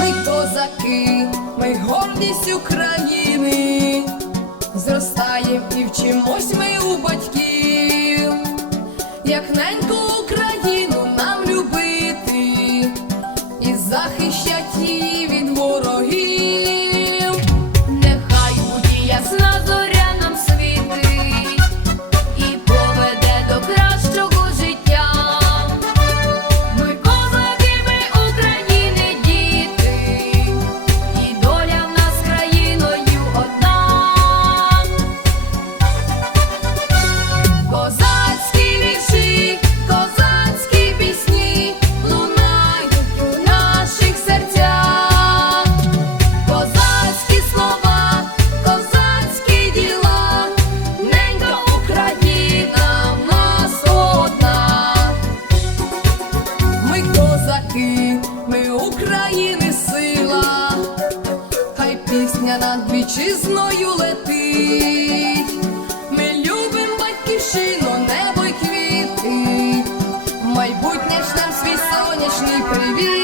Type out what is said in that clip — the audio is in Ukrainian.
Ми козаки, ми гордість України, зростаєм і вчимось ми у батьків, як неньку Україну нам любити і захищать її. вітчизною летить, ми любим батьківщину, небо й квіти, майбутнє ж нам свій сонячний привіт.